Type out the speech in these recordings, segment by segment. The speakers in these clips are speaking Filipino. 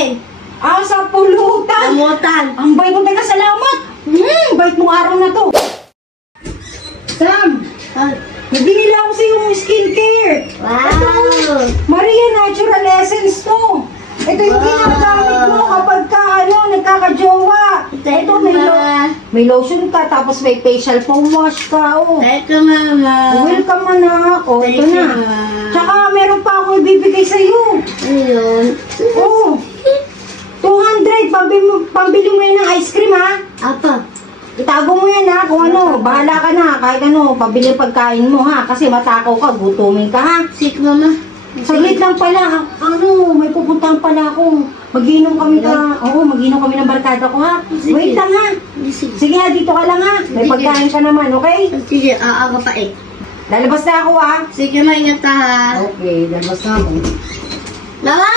chicken. Sa pulutan. Samutan. Ang bait mo, teka, salamat. Bait mong araw na to. Sam, nabili ako sa yung skincare. Wow. Maria Natural Essence to. Ito yung ginagamit mo kapag ka, nagkakajowa. Ito, may lotion ka, tapos may facial foam wash ka, oh. Thank you, Mama. Welcome, anak. Oh, ito na. Tsaka, meron pa ako ibibigay sa'yo. Ano yun? Oh. 200, pambili mo yan ng ice cream, ha? Apa? Itago mo yan, ha? Kung ano, bahala ka na. Kahit ano, pabili pagkain mo, ha? Kasi matakaw ka, gutumin ka, ha? Sick, Mama. Saglit lang pala. May pupuntahan pala ako. Mag-inom kami mag-inom kami ng barkada ko, ha? Sige. Wait lang, ha? Sige, ha? Dito ka lang, ha? May Sige. pagkain ka naman, okay? Sige, aaga pa eh. Lalabas na ako, ha? Sige, maingat ka ha. Okay, lalabas na ako. Mama!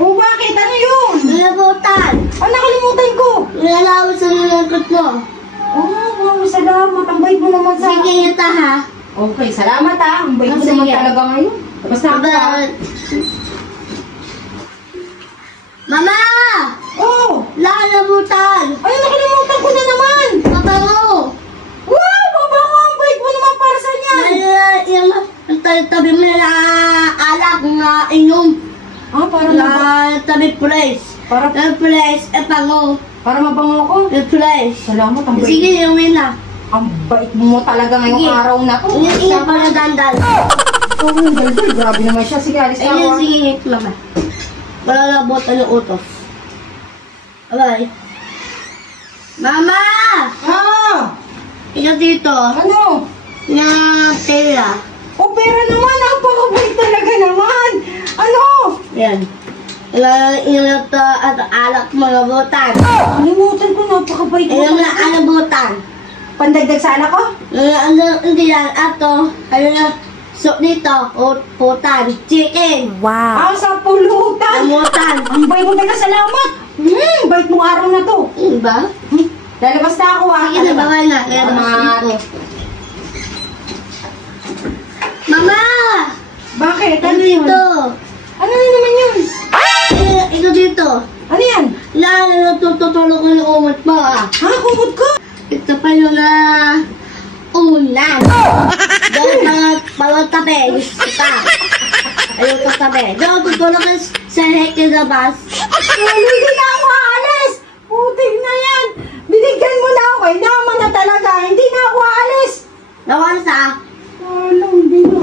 Oh, bakit? Ano yun? Nilabutan! Nakalimutan ko. Nilalawin sa nilangkot mo. Wow, salamat. Ang bait mo naman sa... Sige, ingat ka ha. Okay, salamat, ha? Ang bait mo Sige. naman talaga ngayon. Basta ako, ha? Mama! Oh! Lalabutan! Ay, nakalimutan ko na naman! Mabango! Wow! Mabango! Ang bait mo naman para sa niyan! Yung tabi mo na alak na inom. Para Na tabi place. Para Place, pango. mabango ko? Place. Salamat, ang bait. Sige, yung na. Ang bait mo talaga ngayong Sige. araw na to. Ingat pa na dandal. Oh, ang daldal. Grabe naman siya. Sige, alis na ako. Ayun, sige, mama. Malalabotan yung utos. Alay. Mama! Ikaw dito. Ano? Na pera. Oh, pera naman. Ang pakabait talaga naman. Ano? Yan. Yung at alak mga butan. Kalimutan ko. Napakabait mo. Yung na alabutan. Pandagdag sa anak ko? Hindi yan. Ato. Ano na. So dito. Putan. Chicken. Sa pulutan. Samutan. Ang bait mo talaga. Salamat. Bait mong araw na to. Diba? Lalabas na ako, ha? Sige na, bawal na. Kaya naman ako. Mama! Bakit? Ano Ano yun? dito? Ano na naman yun? Ikaw dito. Ano yan? Natutulog ko yung umot mo ah. Kumot ko? Ito pa yung ulan. Dahil mga tabi. Gusto ka. Ayaw ka tabi. Dahil tutulog ka sa hekilabas. Hindi na ako aalis. Putik na yan. Binigyan mo na ako. Naman na talaga. Hindi na ako aalis. Nawan sa? Hindi na